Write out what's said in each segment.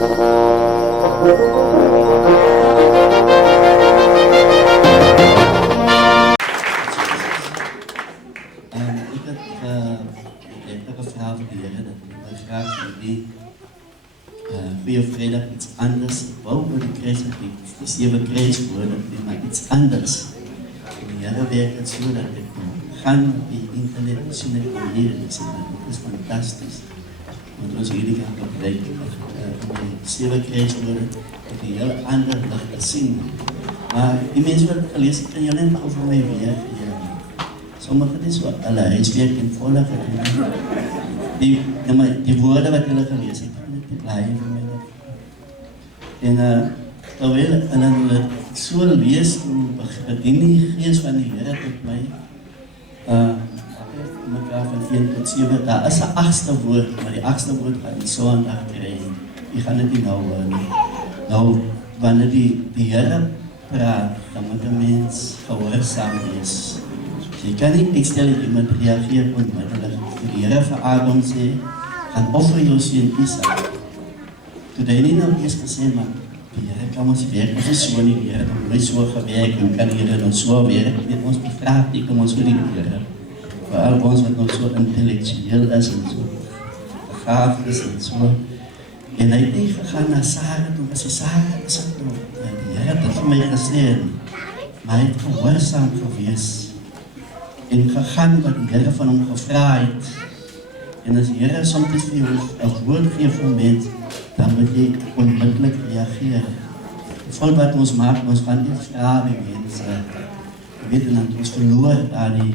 Ik heb een verhaal van de Heer dat ik graag voor die Goeie Vrijdag iets anders, boven de kruis, de 7 kruiswoorden, maar iets anders. De Heer werkt het zo dat ik gaan op die internet zien dat ik hier is. Dat is fantastisch. Want ons jullie gaan gebruiken om die 7 kruiswoorden die heel ander licht te zien. Maar die mensen wat ik gelezen kan jullie net over mij weer. Sommigen is wat alle huiswerk in volle gedaan. Die woorden wat jullie gelezen hebben, net die blij van mij. En terwijl hulle so lees, bedien die gees van die Here tot my. Mekaar van 1 tot 7, daar is 'n 8ste woord, maar die 8ste woord gaan die Sondag kry. Jy gaan dit nie nou hoor nie. Nou, wanneer die Here praat, dan moet 'n mens gehoorsaam wees. Jy kan nie uitstel dat iemand reageer onmiddellik. Die Here vir Adam sê, gaan offer jou seun Isak. Toe hy nie nou eers gesê, maar die Here kan ons werk, ons is so nie, die Here het nooit so gewerk, hoe kan die Here nou so werk? Ons bevraag nie, kom ons vir die Here. Vooral ons wat nou so intellectueel is en so begaafd is en so. En hy het nie gegaan na Sarah toe, was die Sarah is het nou, die Here het vir my gesê, maar hy het gehoorsaam gewees. En gegaan wat die Here van hom gevra het. En as die Here soms vir jou as woord gee vir mens, dan moet jy onmiddellik reageer. Vol wat ons maak, ons gaan nie vra die mense. Jy weet, en dan ons verloor daar die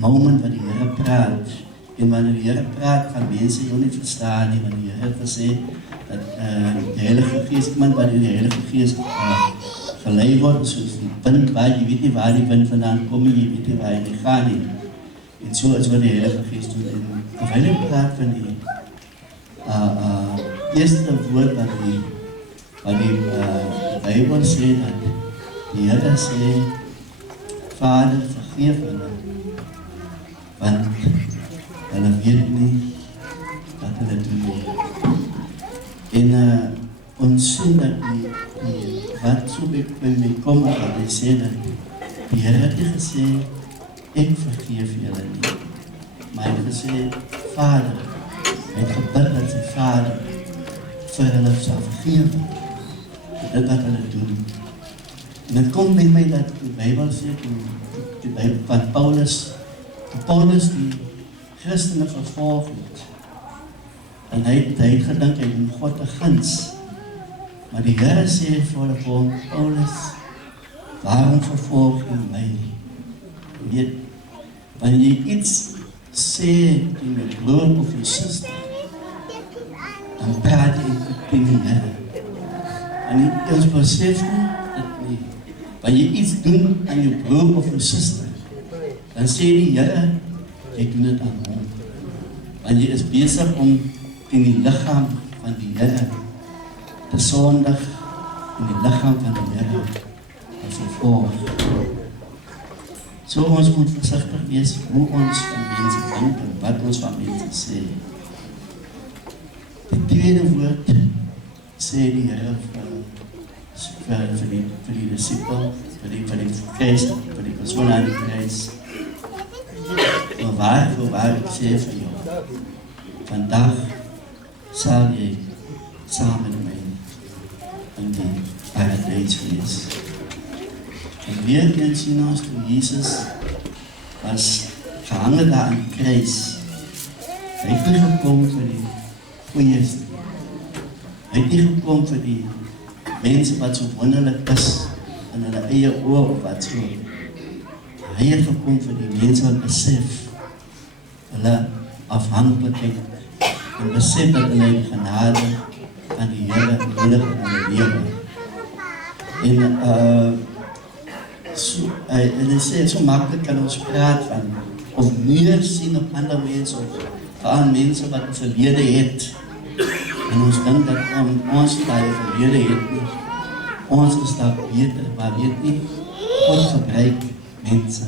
moment wat die Here praat. En wanneer die Here praat, gaan mense jou nie verstaan nie, want die Here het gesê dat die Heilige Gees, iemand wat in die Heilige Gees gelei word, soos die wind waar, jy weet nie waar die wind vandaan kom, jy weet nie waar hy gaan nie. En so is wat die Heilige Gees doen. En terwyl hy praat van die eerste woord wat die Bijbel sê, dat die Here sê, Vader, vergeef hulle, want hulle weet nie wat hulle doen nie. En ons sien dat wat so by my kom, dat hy sê dat die Here het nie gesê, ek vergeef julle nie, maar hy het gesê, Vader, hy het gebid dat sy Vader vir hulle sal vergeef, dit wat hulle doen. En het kom by my dat die Bijbel sê, die Bijbel van Paulus die Christene vervolg het, en hy het gedink, hy doen God 'n guns, maar die Here sê vir hom, Paulus, waarom vervolg jy my? Jy weet, wanneer jy iets sê in die broer of die suster, dan praat jy teen die Here. En ons besef nie, dit nie. Wanneer jy iets doen aan jou broer of jou suster, dan sê die Here, jy doen dit aan hom. Want jy is besig om in die liggaam van die Here te sondig, in die liggaam van die Here te vervolg. So ons moet versigtig wees hoe ons van mense dink en wat ons van mense sê. Die tweede woord sê die Here vir die discipel, vir die Christen, vir die persoon aan die kruis. Voorwaar ek sê vir jou, vandag sal jy saam met my in die paradijs wees. En weer eens sien ons toe Jesus was gehangen daar aan die kruis. Hy het nie gekom vir die goeies. Hy het nie gekom vir die mense wat so wonderlik is in hulle eie oor of wat so. Hy het gekom vir die mense wat besef hulle afhanklikheid en besef dat hulle die genade van die Here nodig in hulle lewe. En hy sê, so makkelijk kan ons praat van of meer sien op ander mense of vooral mense wat een verlede het. En ons dink dat ons die verlede het nie. Ons is daar beter, maar weet nie, God gebruik mense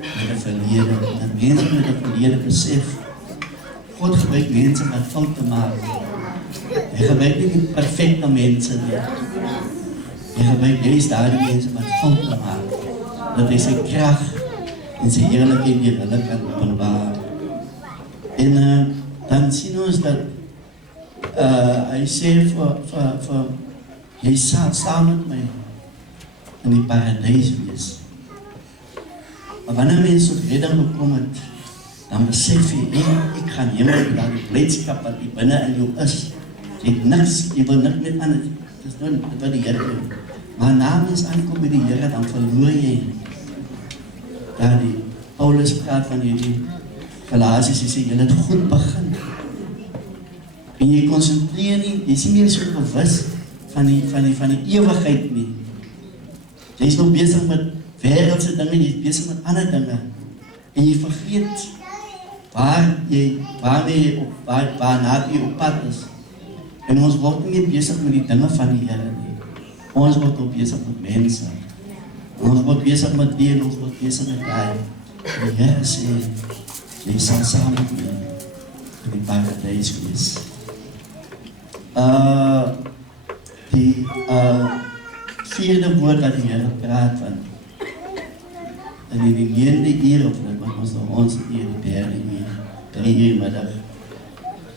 met een verlede. En mense met een verlede besef, God gebruik mense wat foute maak. Hy gebruik nie die perfecte mense nie. Hy gebruik juist daar die mense wat foute maak. Dat hy sy kracht en sy heerlijkheid die hulle kan openbaar. En dan sien ons dat hy sê jy sal saam met my in die paradijs wees. Maar wanneer mens tot redding gekom het, dan besef jy, ek gaan hemel, dan die blijdskap wat die binne in jou is. Jy het niks, jy wil niks met aan het, dit wat die Here doen. Maar na mens aankom by die Here, dan verloor jy. Daar die Paulus praat van die Galasiërs, hy sê, jy het goed begin. En jy concentreer nie, jy is nie meer so bewus van die ewigheid nie. Jy is nog bezig met wêreldse dinge, jy is bezig met ander dinge. En jy vergeet waarna jy op pad is. En ons word nie bezig met die dinge van die Here nie. Ons word ook bezig met mense. Ons word bezig met die en ons word bezig met die. En die Here sê, jy sal saam met my in die paradijs wees. Die vierde woord wat die Here praat van, en in die 9de uur, of dit was ons nog ons uur, die 3de uur, 3 uur middag.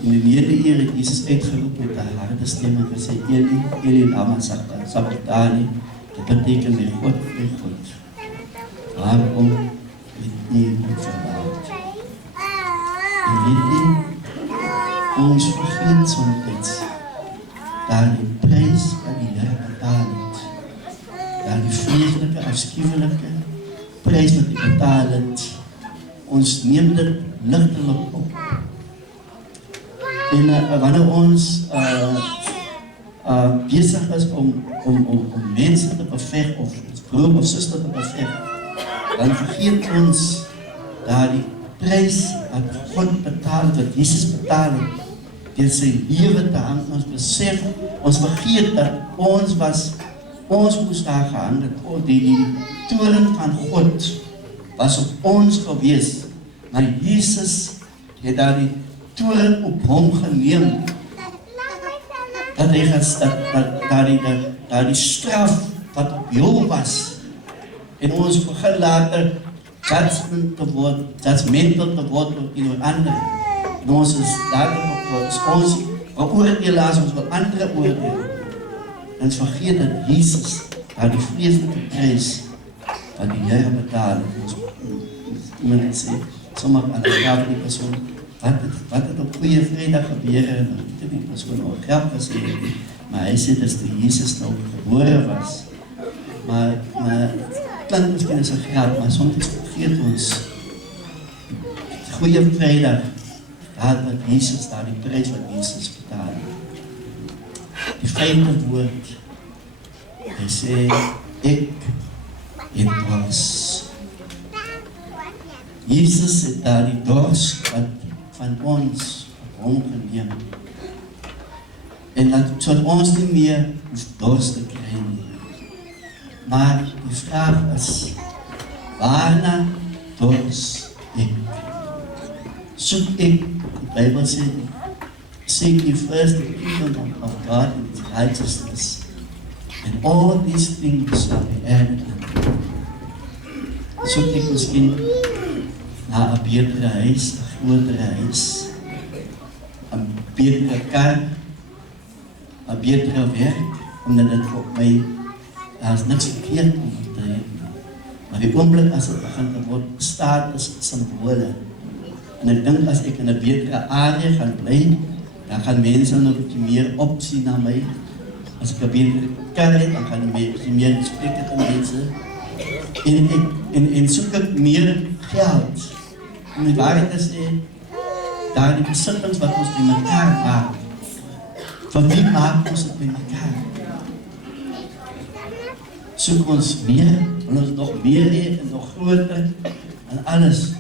In die 9de uur het Jesus uitgeroep met een harde stem en gesê, Eli, Eli, lama sabachthani, dit beteken my God, waarom het u my verlaat? En weet jy, ons vergeet soms daar die prijs wat die Here betaal het, daar die vreselike, afskuwelike prijs wat die betaal het, ons neem dit ligtelik op. En wanneer ons bezig is om mense te beveg, of broer of suster te beveg, dan vergeet ons daar die prijs wat God betaal het, wat Jesus betaal het, deur sy lewe te hang, ons besef, ons vergeet dat ons moes daar gehandel, die toren van God was op ons gewees, maar Jesus het daar die toren op hom geneem, dat hy daar die straf wat op jou was, en ons begin later judgmental te word in ander. En ons is daarom ons beoordelaars, ons wil andere oordeel. En ons vergeet dat Jesus daar die vreselike prijs wat die Here betaal. Iemand het sê, sommige aan die persoon, wat het op Goeie Vrydag gebeur, en het die persoon al grap gesê, maar hy sê dat die Jesus nou gebore was. Maar klink miskien is een grap, maar soms vergeet ons Goeie Vrydag, daar wat Jesus, daar die prijs wat Jesus betaal. Die 5de woord, hy sê, ek het dors. Jesus het daar die dors wat van ons op hom geneem. En dat ons nie meer hoef dors te kry nie. Maar die vraag is, waarna dors ek? Soek ek, die Bijbel sê, seek ye first the kingdom of God and His righteousness, and all these things shall be added unto you. Soek ek miskien na 'n betere huis, 'n grotere huis, 'n betere kar, 'n betere werk, omdat dit vir my, daar is niks verkeerd om te hê. Maar die oomblik as dit begin te word, status symbole. En ek dink as ek in 'n betere area gaan bly, dan gaan mense nog 'n bietjie meer opsien na my. As ek 'n betere kar het, dan gaan mense meer spreek met mense. En soek ek meer geld. Om die waarheid te sê, daar die besittings wat ons by mekaar maak. Van wie maak ons het by mekaar? Soek ons meer, wil ons nog meer hê, en nog groter, en alles.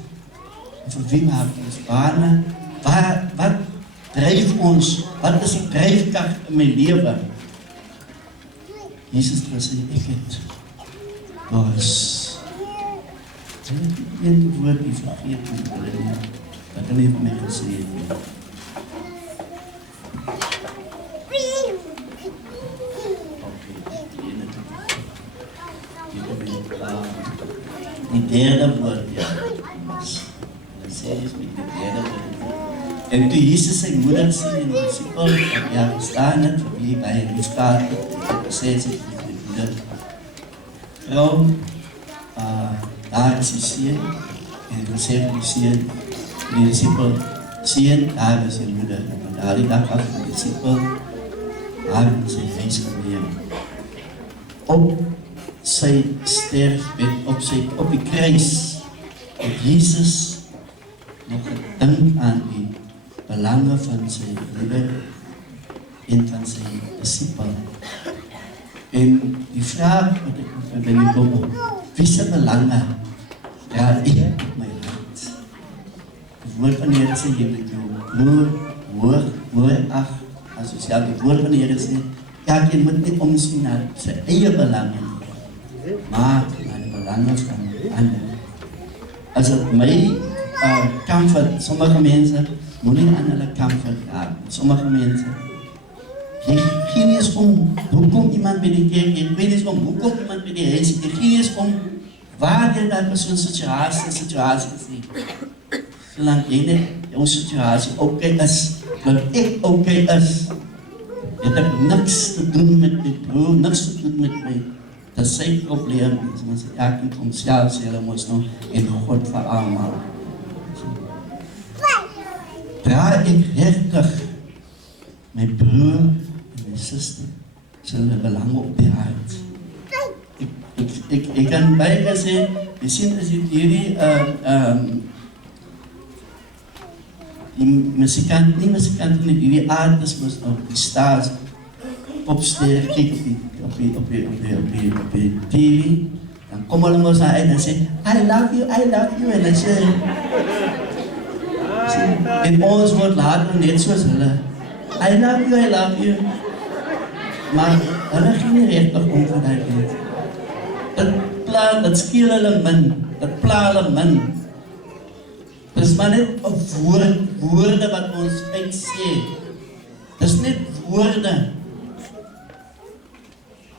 En van wie maak ons bane? Wat dryf ons? Wat is die dryfkrag in my lewe? Jesus het gesê, ek het dors. Een woord die vergeet met hulle, wat hulle het my gesê het. die derde woord, ja. Hulle sê is met die derde woord. En toe Jesus sy moeder sien en die discipel, ja, gestaan het, vir wie by die staat het, en sê sy met die moeder, vrou, daar is die seun, en hy sê vir die seun, die discipel, seun, daar is die moeder, en daar die dag af die discipel, daar in sy huis geneem. Op sy sterfbed, op die kruis, het Jesus nog gedink aan die belange van sy moeder en van sy discipel. En die vraag wat ek met my kom, wie se belange dra ek op my hart? Die woord van die Here sê, jy moet jou hoor ag, as ons die woord van die Here sê, elkeen moet nie omsien na sy eie belange nie, maar na die belange van ander. As het my comfort, sommige mense moet nie aan hulle comfort raak. Sommige mense, jy gee nie eens om hoekom iemand by die kerk, jy weet nie eens om hoekom iemand by die huis, jy gee nie eens om waar jy dat persoon situasie is. Solang jy net jou situasie oké is, want ek oké is, het ek niks te doen met my broer, niks te doen met my. Dat is sy probleem, want ek kom self sê, hulle moes nog en God vir almal. Dra ek rechtig my broer en my sister sy hulle belang op die hart. Ek kan baie sê, jy sien as dit hierdie die musikant nie, hierdie artis moes op die stars opsteer, kyk op die TV, dan kom hulle moes uit en sê, I love you, en dan sê, en ons word later net soos hulle, I love you, maar hulle gee nie rechtig om van die weet. Dat skeel hulle min, dat pla hulle min. Dit is maar net woorde wat ons uitsê. Dit is net woorde.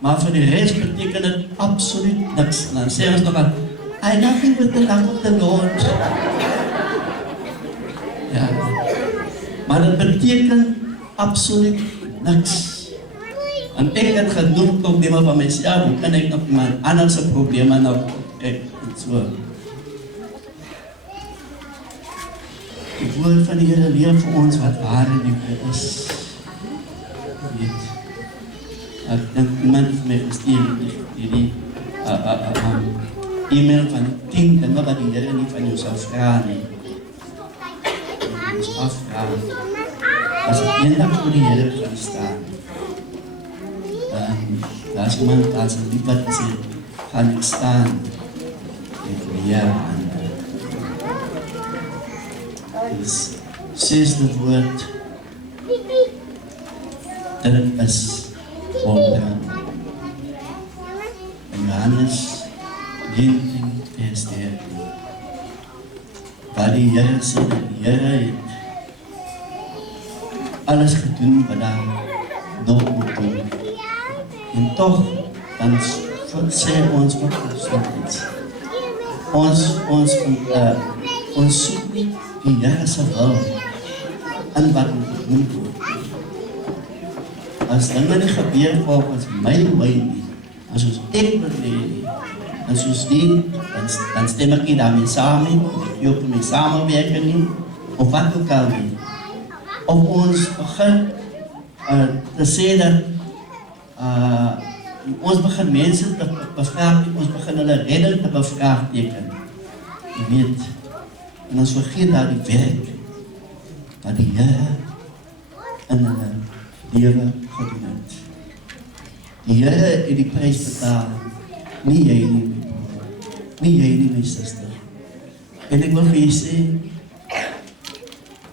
Maar vir die rest beteken het absoluut niks. Dan sê ons nog aan, I love you with the love of the Lord. Ja. Maar dit beteken absoluut niks. En ek het genoeg probleme van myself, hoe kan ek nog iemand anders probleme nog opkijk en so. Die woord van die Here leer vir ons wat ware liefde is. Weet, ek dink iemand het vir my gestuur hierdie e-mail van 10 dinge wat die Here nie van jou sal vra nie. Ons afvra, as ek eendag voor die Here gaan staan, daar is iemand als een lief wat sê, gaan ek staan met die Here aan. Dus, zesde woord, dit is wonder. In Johannes 19 vers 13, waar die Here sê, dat die Here het alles gedoen wat daar nog moet doen. En toch, dan sê ons ook soms ons soek nie die Here se wil in wat ons doen. As dinge nie gebeur volgens my wil nie, as ons ek wil nie, as ons die, dan stem ek nie daarmee saam nie, ek hoop nie samenwerken nie, of wat ook al nie. Of ons begin te sê dat ons begin mense te bevraagteken, ons begin hulle redding te bevraagteken. Jy weet, en ons vergeet daar die werk wat die Here in hulle lewe gedoen het. Die Here het die prys betaal, nie jy nie my sister. En ek wil vir jy sê,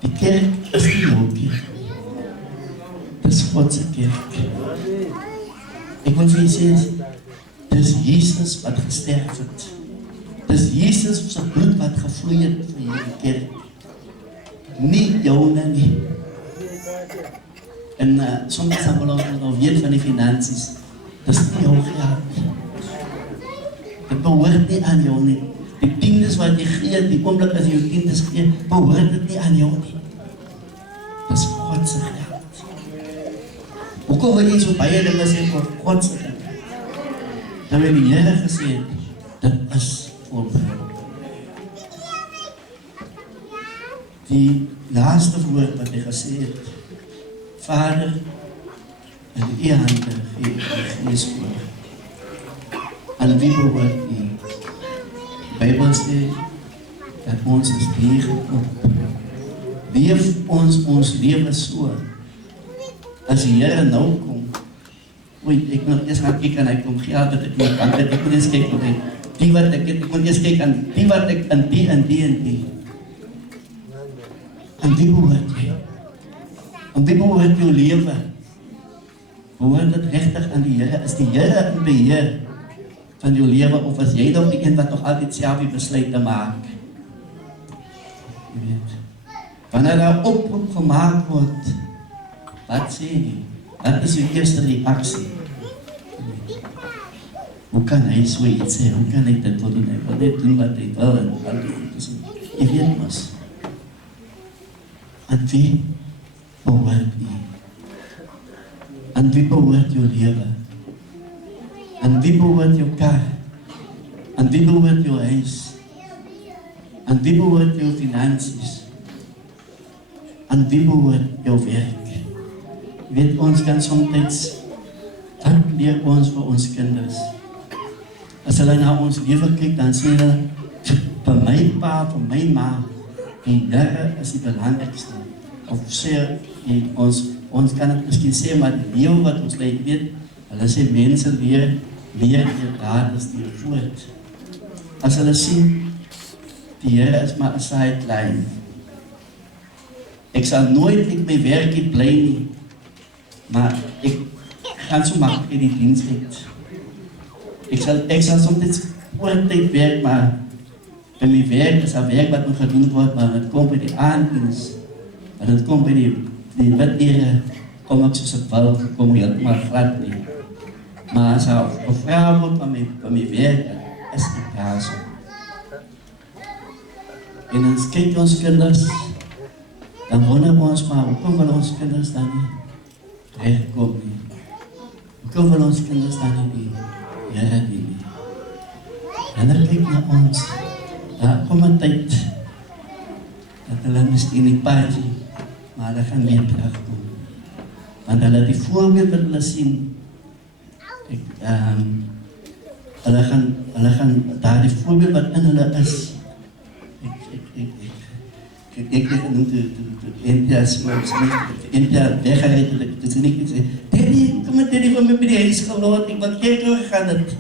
die kerk is nie jou kerk. Dit is God se kerk. Ek wil vir jy sê, dit is Jesus wat gesterf het. Dit is Jesus se bloed wat gevloei het vir hierdie kerk. Nie joune nie. En soms dan wil ons nog weet van die finansies. Dit is nie jou geld nie. Dit behoort nie aan jou nie. Die tiendes wat jy gee, die oomblik as jy jou tiendes gee, behoort dit nie aan jou nie. Dit is God se geld. Hoekom wil jy so baie dinge sê vir God se geld? Dan wil die Here gesê, dit is voorbereid. Die laaste woord wat hy gesê het, Vader, in U hande gee die Gees oor. Aan wie behoort U? Die Bybel sê dat ons is neergekoop. Leef ons lewe so. As die Here nou kom, ek moet eers gaan kyk en hy kom geld dat ek nie kan, ek moet eers kyk op die wat ek het, ek moet eers kyk aan die wat ek in die. En wie behoort jy? En wie behoort jou lewe? Behoort dit regtig aan die Here? Is die Here in beheer van jou lewe, of is jy nog die een wat nog altyd self die besluite maak? Jy weet, wanneer daar oproep gemaak word, wat sê jy? Wat is jou eerste reaksie? Hoe kan hy so iets sê? Hoe kan hy dit doen? Hy wil net doen wat hy wil en al die goed is. Jy weet mos. Aan wie behoort jy? Aan wie behoort jou lewe? Aan wie behoort jou kar? Aan wie behoort jou huis? Aan wie behoort jou finansies? Aan wie behoort jou werk? Jy weet, ons kan soms, wat leer ons vir ons kinders? As hulle na ons lewe kyk, dan sê hulle, vir my pa, vir my ma, die Here is die belangrikste. Of sê, ons kan het miskien sê, maar die lewe wat ons leid weet, hulle sê, mense leer die daad is die voort. As hulle sien, die Here is maar 'n sideline. Ek sal nooit in my werkie bly nie, maar ek gaan so makkelijk in die dienst uit. Ek sal soms oortyd werk, maar by my werk is 'n werk wat moet gedoen word, maar het kom by die aanddiens, en het kom by die wittere, kom ek soos ek wil, kom heeltemal glad nie. Maar as daar gevra word van my werk, is die daar so. En ons kyk ons kinders, dan wonder ons maar, hoekom wil ons kinders dan nie regkom nie? Hoekom wil ons kinders dan nie die Here dien nie? En dan kyk na ons, daar kom 'n tyd, dat hulle miskien nie paardjie, maar hulle gaan weer terugkom. Want hulle die voorbeeld wat hulle sien, hulle gaan daar die voorbeeld wat in hulle is, ek genoem die NPS, weggereid, dat is nie sê, Daddy, kom maar Daddy van my by die huis geloot, ek wat kerk gegaan het.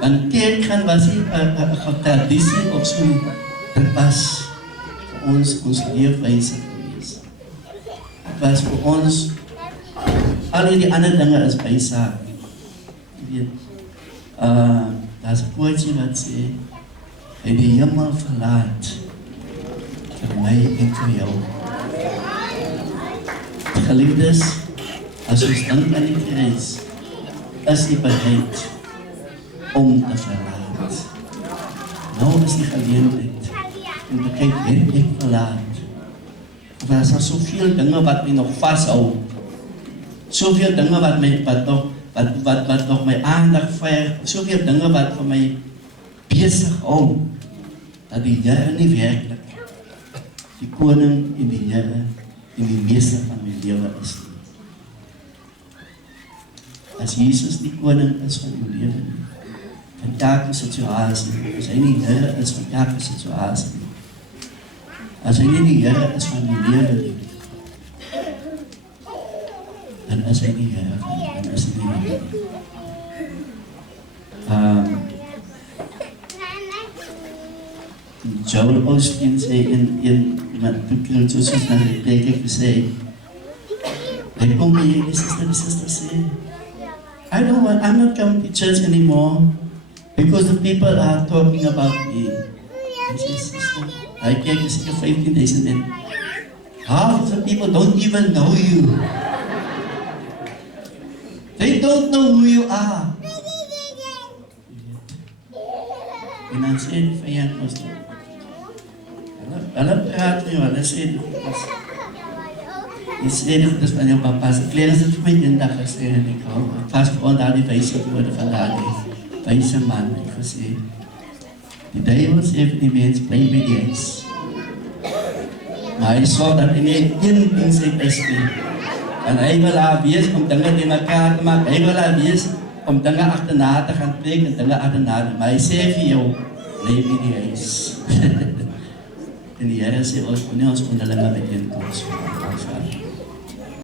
Want kerk gaan was nie 'n tradisie of so, dit was vir ons leefwyse gewees. Dit was vir ons, al die ander dinge is bysaak. Jy weet, daar's 'n quote wat sê, hy die hemel verlaat vir my en vir jou. Geliefdes, as ons dink aan die kruis, is hy bereid om te verlaat. Nou is die geleentheid om te kyk, het ek verlaat? Of is daar soveel dinge wat my nog vashou? Soveel dinge wat nog my aandag ver, soveel dinge wat vir my besig hou, dat die Here nie werklik die koning en die Here en die meester van my lewe is nie. As Jesus die koning is van jou lewe nie, van elke situasie, as hy nie Here is van elke situasie nie, as hy nie die Here is van die lewe nie, dan is hy nie Here van, dan is hy nie Here. Joel Osteen sê in toekeling soos na die preek ek sê, hy kom by die sister sê, I'm not coming to church anymore because the people are talking about me. I say, sister, I came to see you 15 days and then half of the people don't even know you. They don't know who you are. En dan sê die vyand mos toe. Hulle praat nie, hulle sê die goeders. Die sê die goeders van jou papa. Sy kleren het vir my een dag gesê en ek hou. Ek was gewoon daar die wijse woorde van daar die wijse man het gesê. Die duivel sê vir die mens, bly by die huis. Maar hy sorg dat hy nie een ding sê is nie. En hy wil haar wees om dinge die mekaar te maak. Hy wil haar wees om dinge achterna te gaan plek en dinge achterna te. Maar hy sê vir jou, bly by die huis. En die Here sê ons moet nie ons onderlinge beteenkomst.